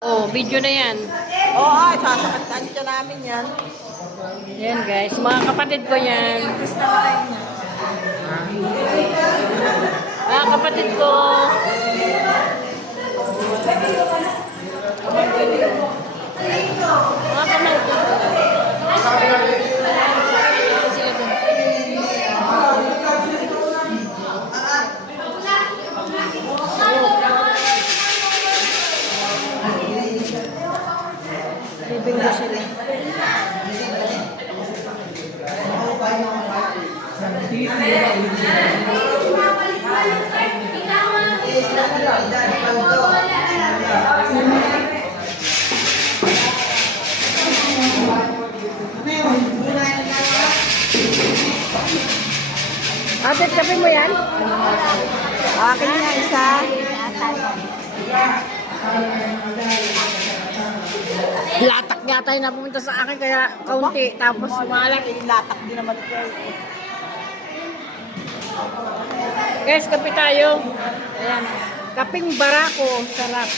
Oh, video na yan. Oo, sasakatan dyan namin yan. Yan guys, mga kapatid ko yan. Mga kapatid ko. Mga kapatid ko. Sila dun. Living na sila. Ate, tabi mo yan? Akin niya isa. Latak nga tayo na pumunta sa akin kaya kaunti tapos sumalat. Latak din naman ito. Guys, kape tayo. Ayan. Kaping barako, sarap.